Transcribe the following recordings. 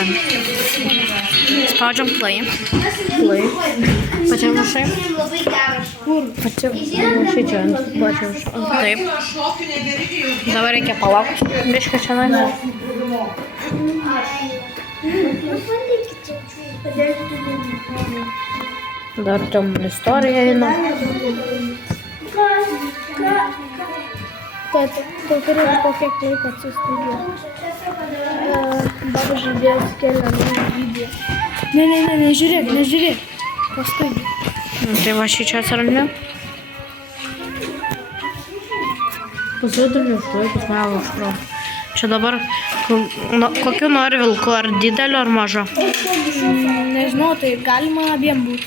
ten. Spaudžiam play. Pačiam viršai. Pačiam viršai čia. Pačiam viršai. Taip. Dabar reikia palaukti. Bišką čia nueina. Dar tam istorija eina. Tad turi kokiek laiko atsistudijuoti. Dabar žaidėjas kelia naują video. Ne, žiūrėk. Paskui. Tai va šį čia atsirandė. Pusvidurį užlaikus melo užkro. Čia dabar kokiu nori vilku, ar didelio, ar mažo? Nežinau, tai galima abiem būti.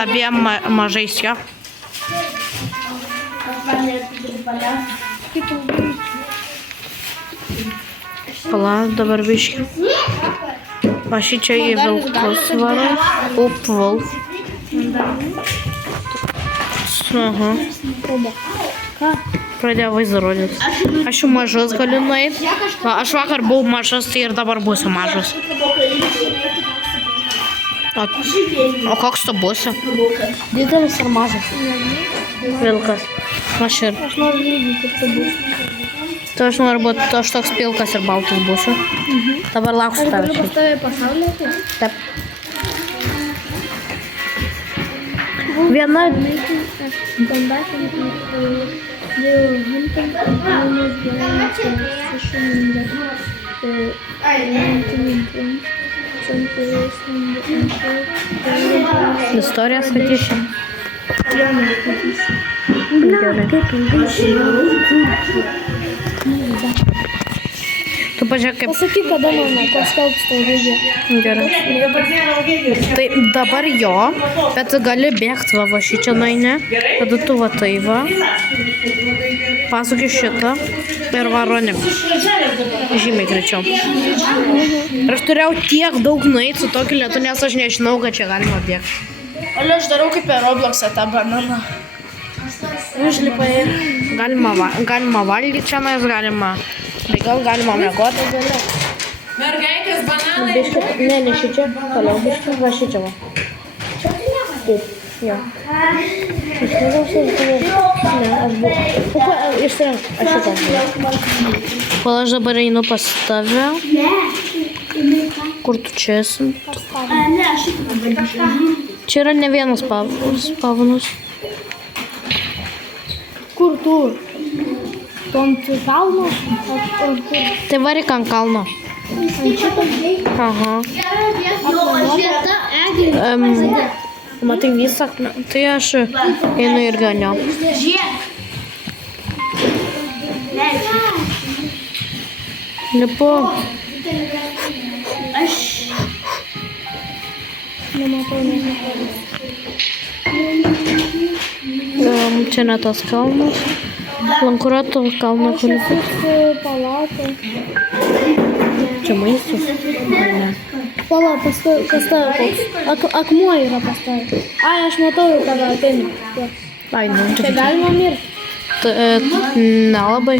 Abiem mažais jo. Palauk dabar biškį. Va šį čia į vilkus varai. Wolf. Aha. Ką? Pradėjo vaizdą rodyti. Aš jau mažas galiu nueiti. Aš vakar buvau mažas, tai ir dabar būsiu mažas. O koks tu būsi? Didelis ar mažas? Vilkas. Aš ir. Aš noriu lygiai kaip tu būsi. Tai aš noriu būti, aš toks pilkas ir baltas būsiu. Dabar lauksiu Aš tavęs. galiu pas tave pasaulyje? Taip. Viena. Istoriją skaitysi. Tu pažiūrėk kaip... Pasakyk, kada man paskelbs tavo video. Gerai. Tai dabar jo, bet gali bėgti va šį čia nueini. Tada tu va tai va. Pasuki šitą ir varonim. Žymiai greičiau. Ir aš turėjau tiek daug nueiti su tokiu lietu, nes aš nežinau, kad čia galima bėgti. O aš darau kaip per Robloxą tą bananą. Užlipai. Galima valgyti čia, galima. Tai gal galima mėgoti. Mergaitės bananai. Ne šičia, toliau biškai, va šičia va. Taip, jo. Aš nežinau, ne, aš buvau. Išsirenk, aš šitą. Kol aš dabar einu pas tave. Kur tu čia esi? Čia yra ne vienas pavonus. Kur tu? Ant kalno? Tai varyk ant kalno. Aha. Matai visą, tai aš einu ir ganiau. Lipu. Čia ne tas kalnas. Lankuroto kalno kuliukas. Čia maistas? Ne. Pala, pas tave koks? Akmuo yra pas tave. Ai, aš matau jau tave ateina. Ai, nu, Tai galima mirti. Nelabai.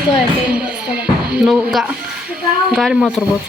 Tu ateina pas tave. Nu, galima turbūt.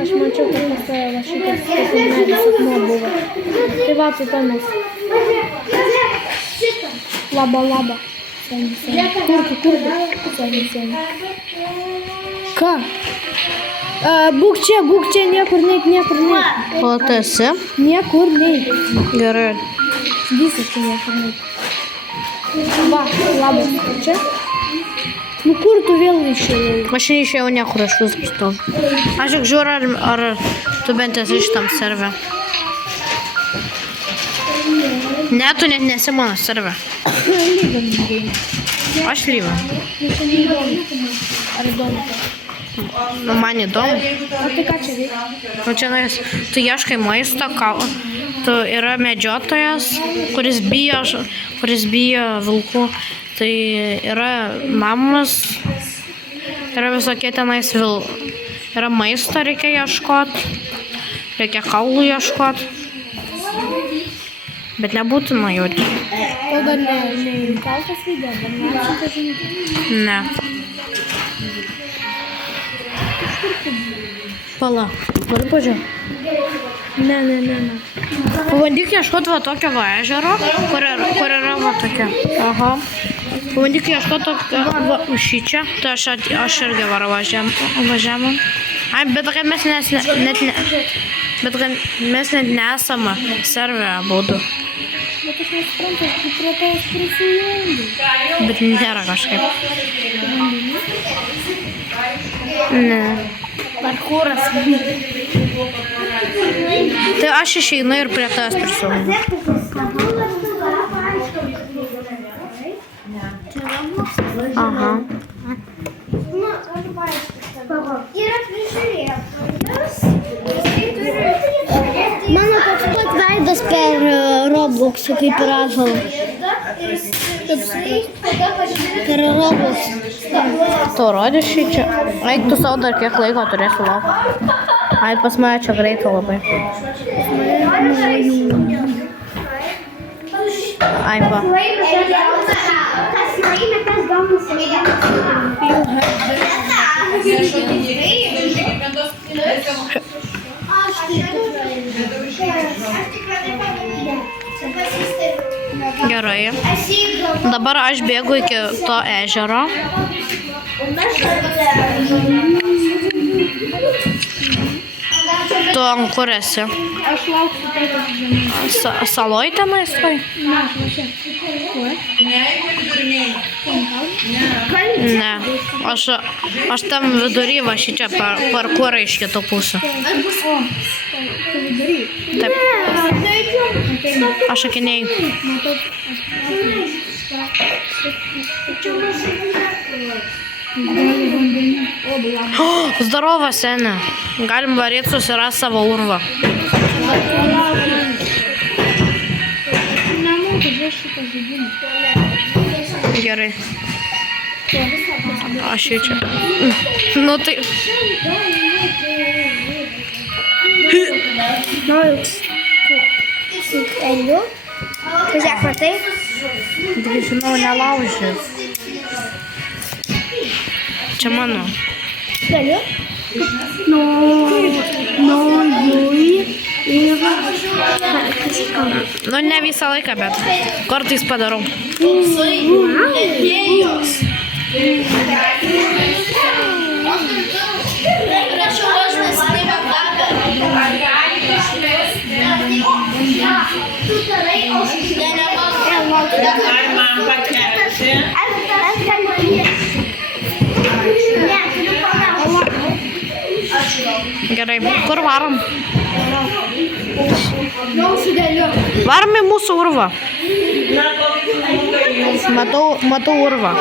Aš mačiau, kad pas tave va šitas medis akmuo buvo. Tai va, tu tenas. Laba. Kur tu? Seni. Ką? Būk čia, niekur neik. O tu esi? Niekur neik. Gerai. Visiškai niekur neik. Va, labas. Čia? Nu kur tu vėl išėjai? Aš neišėjau niekur, aš vis stoviu. Aš tik žiūriu, ar tu bent esi šitam serve. Ne, tu net nesi mano serve. Aš lyviu. Ar įdomu? Nu, man įdomu. O tai ką čia veikia? Nu, čia tu ieškai maisto, tu yra medžiotojas, kuris bijo vilkų. Tai yra namas, yra visokie tenais yra maisto reikia ieškoti, reikia kaulų ieškoti. Bet nebūtina jauti. O dar neįkaltas video, dar neįkaltas žinutė? Ne. Pala. Nori pažiūrėti? Ne. Pabandyk ieškoti va tokio va ežero, kur yra va tokia. Aha. Pabandyk ieškoti tokio va ušyčia. Tai aš irgi varą važiavam. Ai, bet kad mes net nesame serverę būdu. Bet aš nesuprantu, kaip prie tos prisijungi. Bet nėra kažkaip. Ne. Parkūras. Tai aš išeinu ir prie tavęs prisijungiu. Aha. Yra prižiūrėtojas. Mano toks pat veidas per Robloxą, kaip ir Ąžuolą. Per Robloxą. Tu rodė šį čia. Eik tu savo dar kiek laiko turėsi laukti. Eik pas mane čia greitai labai. Ai va. Gerai. Dabar aš bėgu iki to ežero. Tu ant kur esi? Aš lauksiu tai, kad žinai. Saloj tenais tai? Ne. Aš tam vidury va šičia parkūrą iš kito pusę. Taip. Aš akiniai. Zdarova, sene. Galim varėti susirasti savo urvą. Gerai. Aš jau čia. Nu tai. Eliu. Pažiūrėk, matai? Žinau, nelaužys. Čia mano. Eliu. Naujui yra. Nu, ne visą laiką, bet kartais padarau. Gerai, kur varom? Varom į mūsų urvą. Matau urvą.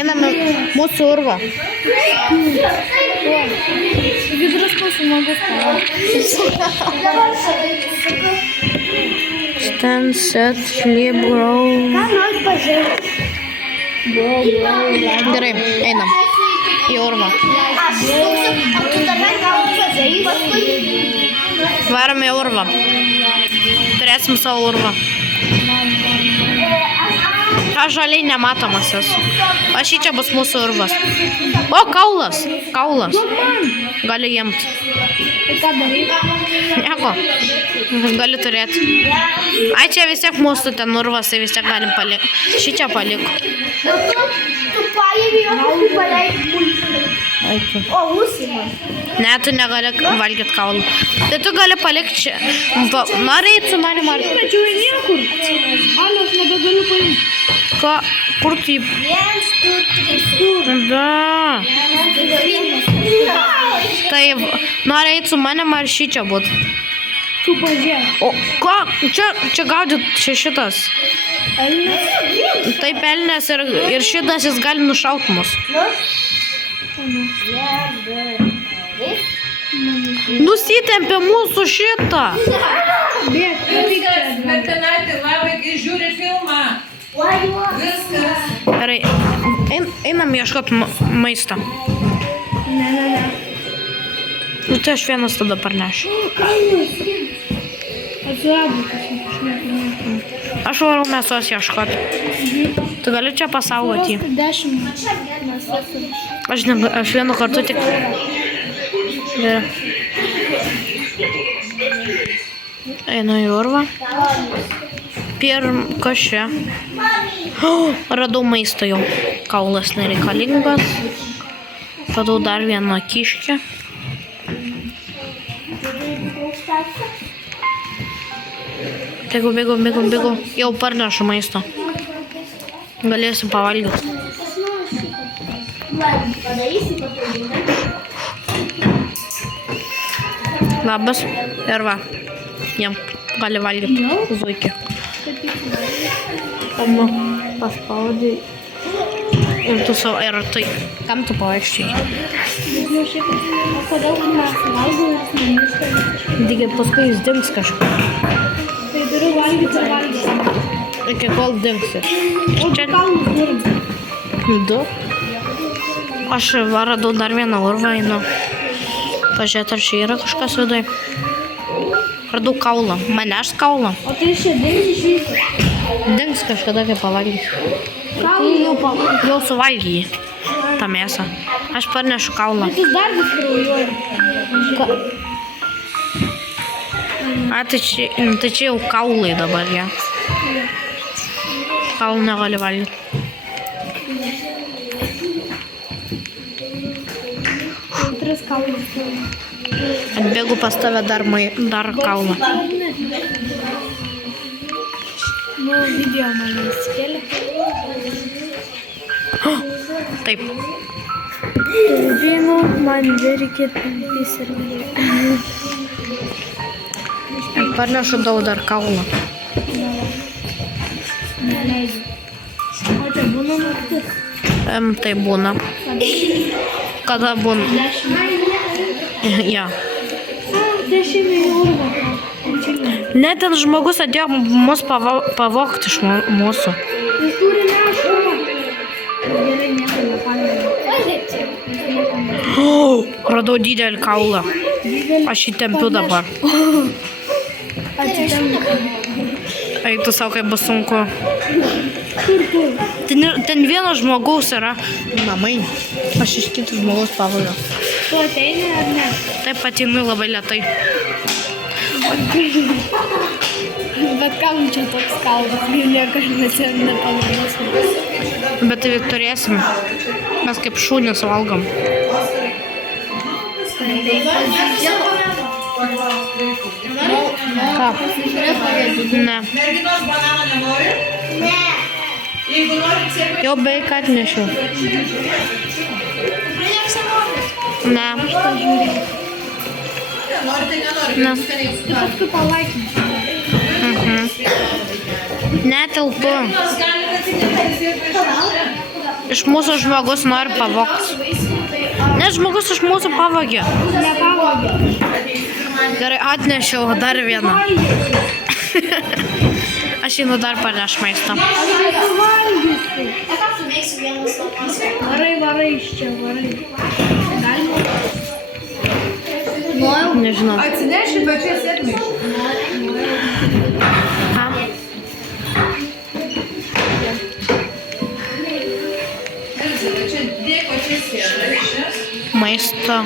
Einam į mūsų urvą. Stand, sit, sleep, grow. Gerai, einam į urvą. Varom į urvą. Turėsim savo urvą. Aš žaliai nematomas esu. O šį čia bus mūsų urvas. O, kaulas. Gali jiemt. Nieko. Gali turėti. Ai, čia vis tiek mūsų ten urvas, tai vis tiek galim palikti. Šį čia paliko. Tu paėmė jo paleikti. O, užsimas. Ne, tu negali valgyti kaulų. Tai tu gali palikti čia. Nori eiti su manim ar... Tačiau ir niekur. Ana, aš nebegaliu paimti. Ką? Kur tu jį... 1, 2, 3. Da. Tai nori eiti su manim ar šį čia būt? Tu pažiūrėk. O ką? Čia gaudyt šitas. Elnes? Taip, elnes ir šitas jis gali nušauti mus. Nusitempė mūsų šitą. Mertinaitė, vaikai žiūri filmą. Viskas. Gerai, einam ieškoti maisto. Ne. Nu tai aš vienas tada parnešiu. Atsirado kažkaip. Aš varau mėsos ieškoti. Tu gali čia pasaugoti jį. 10. Aš vienu kartu tik Gerai. Einu į urvą. Kas čia? Radau maistą jau. Kaulas nereikalingas. Radau dar vieną kiškę. Bėgu. Jau parnešu maisto. Galėsiu pavalgyti. Labas. Ir va. Jam gali valgyti. Zuikį. Paspaudai. Ir tu savo, ir tai. Kam tu pavaikščiai? Kodėl mes valgome? Taigi paskui jis dings kažkur. Tai turiu valgyti ir valgyti. Iki kol dingsi. Čia Kalnus turim. 2. Aš radau dar vieną urvą, einu. Pažiūrėt, ar čia yra kažkas vidai. Radau kaulą. Manęs kaulą. O tai čia dings iš viso. Dings kažkada, kai pavalgysiu. Jau suvalgyji tą mėsą. Aš parnešu kaulą. Jis dar vis kraujuoja. Tai čia jau kaulai dabar, ja. Kaulų negali valgyti. Tris kaulus. Atbėgu pas tave dar kaulą. Nu, video man įskėlė. Taip. Žinau, man reikia pisarnį. Parnešu daug dar kaulą. Neleidžiu. O čia būna naktis? Tai būna. Kada būna? 10. Ja. Tai šeimai urvą. Net ten žmogus atėjo mus pavogti iš mūsų. Jis turi nešumą. Gerai, nieko nepalėdė. Radau didelį kaulą. Aš jį tempiu dabar. Eitų savo, kaip bus sunku. Ten vienas žmogaus yra namai. Aš iš kitų žmogaus pavogiau. Tu ateini ar ne? Taip ateinu labai lėtai. Bet kam čia toks kalbas? Niekas nepalaidos. Bet tai turėsim. Mes kaip šunys valgom. Ką? Ne. Merginos banano nenori? Ne. Jeigu norit sėkmės. Jau beveik atnešiau. Ne. Nori, tai nenori. Ne. Paskui palaikinti. Netelpu. Merginos gali atsitikti sėkmės. Iš mūsų žmogus nori pavogti. Ne, žmogus iš mūsų pavogė. Nepavogė. Gerai, atnešiau dar vieną. Aš einu dar parneš maistą. Varai iš čia, varai. Galima? Nežinau. Atsineši, bet čia sėkmės. Čia dėko čia sėkmės. Maisto.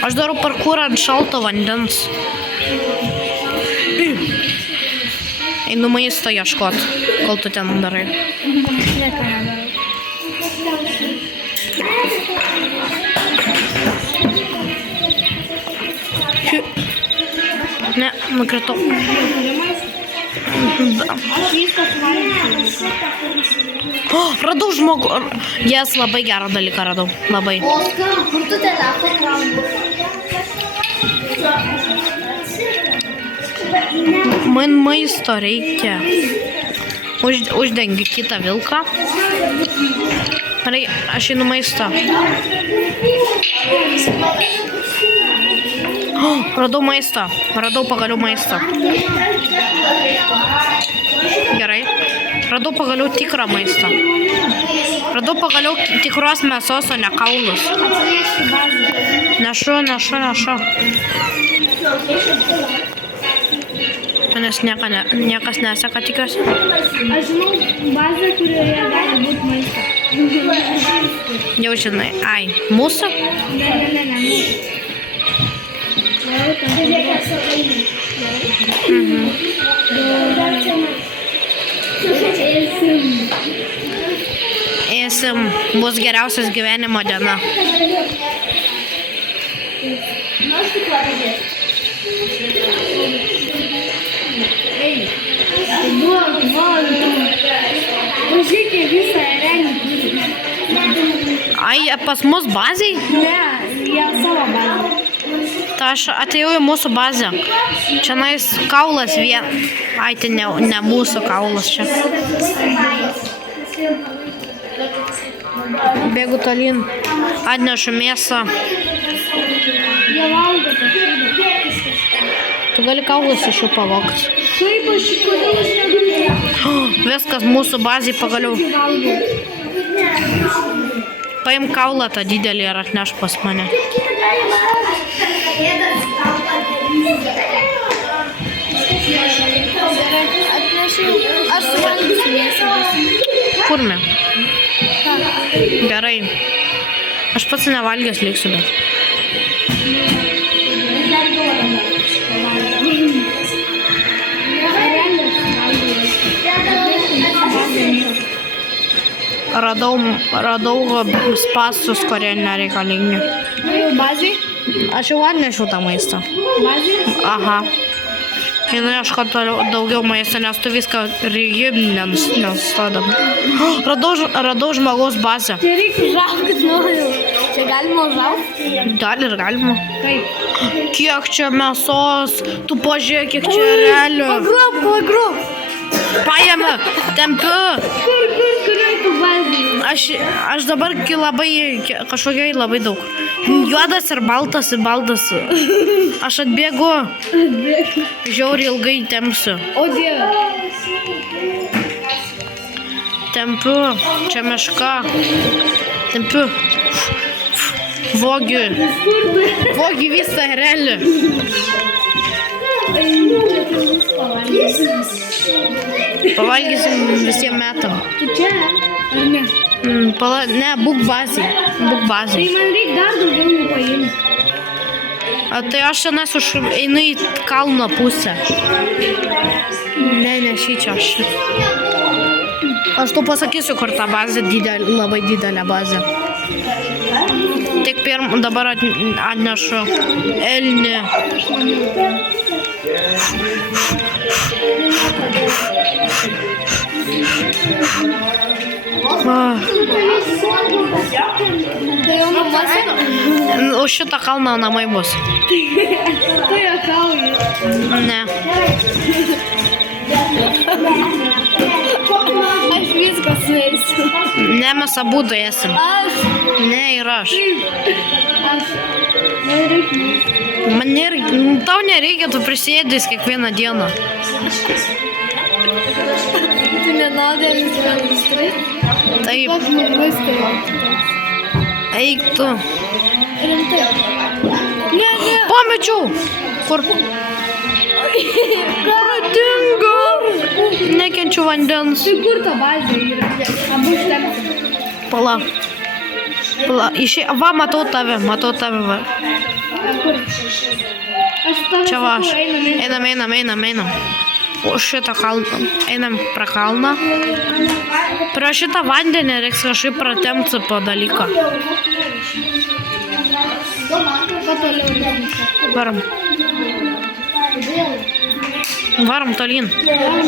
Aš darau parkūrą ant šalto vandens. Einu maisto ieškot, kol tu ten darai. Nieko nedarau. Ne, nukritau. Aš viskas valgysiu. Radau žmogų. Jas labai gerą dalyką radau. Labai. Oskar, kur tu telefoną krauni? Man maisto reikia. Uždengiu kitą vilką. Aš einu maisto. Radau maistą. Radau pagaliau maistą. Gerai. Radau pagaliau tikrą maistą. Radau pagaliau tikros mėsos, o ne kaulus. Ne Nešu. Manęs niekas neseka, tikiuosi. Aš žinau bazę, kurioje gali būti maistas. Jau žinai. Ai, mūsų? Ne, mūsų. Eisim, bus geriausias gyvenimo diena. Pažiūrėkė visą renį turi. Ai, pas mus bazėj? Ne, jie savo bazę. Tai aš atėjau į mūsų bazę. Čia nais kaulas vien. Ai, tai ne mūsų kaulas čia. Bėgu tolyn. Atnešu mėsą. Jie valgo kažkaip. Tu gali kaulus iš jų pavogti. Kaip kodėl aš negaliu? Viskas mūsų bazėj pagaliau. Paim kaulą tą didelį ir atneš pas mane. Aš suvalgysiu mėsą. Kur me? Gerai. Aš pats nevalgęs liksiu, bet. Radau spąstus, kurie nereikalingi. Bazėj? Aš jau atnešiau tą maistą. Bazėj? Aha. Einu ieškoti daugiau maisto, nes tu viską rygi nenustodama. Radau žmogaus bazę. Čia reikia užaugti noriu. Čia galima užaugti? Gal ir galima. Kaip? Kiek čia mėsos, tu pažiūrėk, kiek čia realių. Pagrub. Paėmė, tempiu. Kurioj tu bazėj? Aš dabar kažkokiai labai daug. Juodas ir baltas. Aš atbėgu. Žiauriai ilgai tempsiu. O Dieve. Tempiu. Čia meška. Tempiu. Vogi visą realių. Pavalgysim visiems metam. Tu čia? Ar ne? Ne, būk bazėj. Tai man reikia dar daugiau paimti. Tai aš senas einu į kalno pusę. Ne, šičia aš. Aš tu pasakysiu, kur ta bazė labai didelė bazė. Tik dabar atnešu elnį. Tai jau namuose? Už šitą kalną namai bus. Tu juokauji. Ne. Aš viską suėsiu. Ne, mes abu duėsim. Aš? Ne, ir aš. Man reikia. Tau nereikia, tu prisėdys kiekvieną dieną. Tu nenodėlis registruoti? Taip. Koks žmogus tai? Eik tu. Rimtai. Ne. Pamečiau. Kur? Pratinga. Nekenčiu vandens. Tai kur ta bazė yra? Abu užtempti. Pala. Va, matau tave, va. Kur? Aš tave Čia va aš. sakau, Einam. Už šitą kalną. Einam pra kalną. Pra šitą vandenį reiks kažkaip pratempti po dalyką. Varom. Varom tolyn.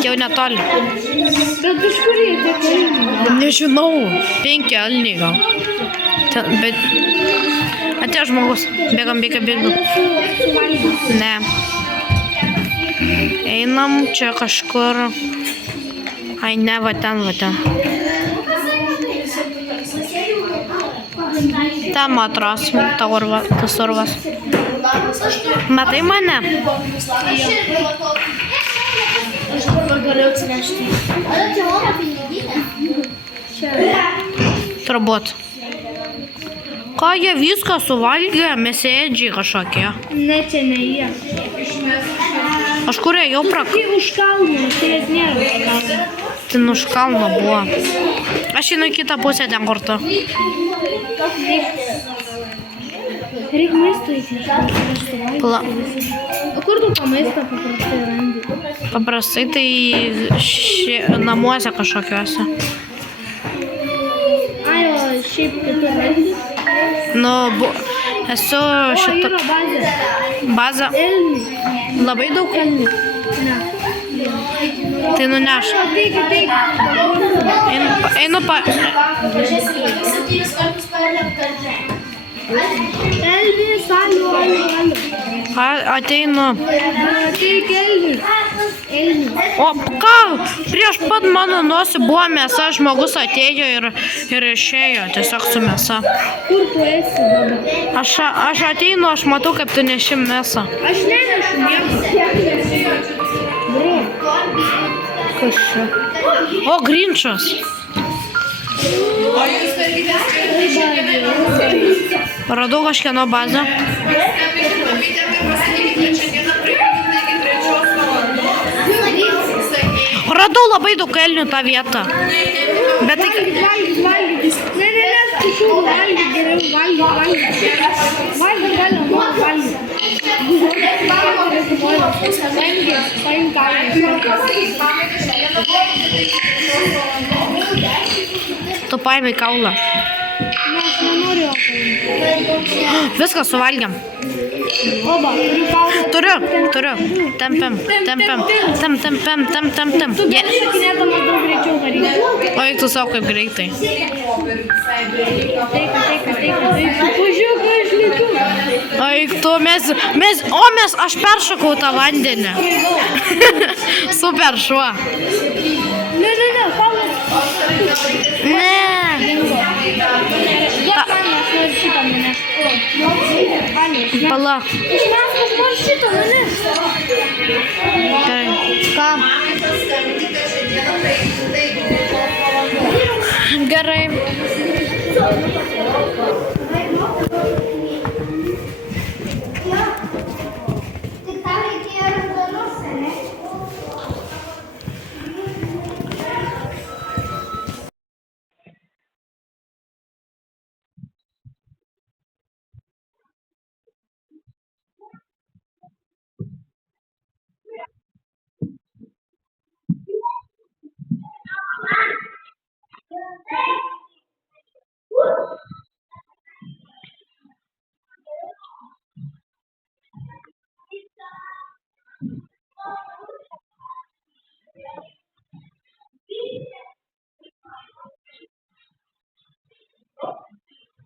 Jau netoli. Bet iš kur jie tiek eina? Nežinau. 5 elniai gal. Bet... Atėjo žmogus. Bėgam. Ne. Einam čia kažkur. Ai, ne, va ten. Ten matros, tas urvas. Matai mane? Aš dabar galiu atsinešti. Turbūt. Ką jie viską suvalgė, mėsėdžiai kažkokie. Ne, čia ne jie. Aš kur ėjau Tai už kalno, tai jis nėra už kalno. Ten už kalno buvo. Aš einu į kitą pusę ten kur tu. Reikia maisto įti. O kur tu tą maistą paprastai randi? Paprastai tai namuose kažkokiuose. Ai, o šiaip kitur randi? Nu, esu O, šitą yra bazė. bazą. Elnių. Labai daug elnių. Ne. Tai nuneš. Ateik. Einu pa... Elvis, alio. Ateinu. Ateik elnių. O ką? Prieš pat mano nosį buvo mėsa, žmogus atėjo ir išėjo tiesiog su mėsa. Kur tu esi dabar? Aš ateinu, aš matau, kaip tu neši mėsą. Aš nenešu nieko. Bro. Kas čia? O, Grinčas. O jūs kalbite, Radau kažkieno bazę. skambykit mamytėm ir pasakykit, kad šiandieną priėmėte iki 3 valandos. Radau labai daug elnių tą vietą. Bet tai... Valgyk. Ne, skaičiau, valgyk geriau, valgyk. Valgyk. Paimk kaulą. Tu paėmei kaulą. Ne, aš nenoriu jo paimti. Viską suvalgiam. Oba, turiu kaulą. Turiu. Tempiam. Tu gali šakinėdamas daug greičiau varyti. O eik tu savo kaip greitai. Taip. Pažiūrėk, ką aš likiu. O eik tu, aš peršokau tą vandenį. Super šuo. Ne, kaulą. Ne. Duok man, aš noriu šitą nunešti. Pala. Išmesk, aš noriu šitą nunešti. Gerai. Ką? Gerai.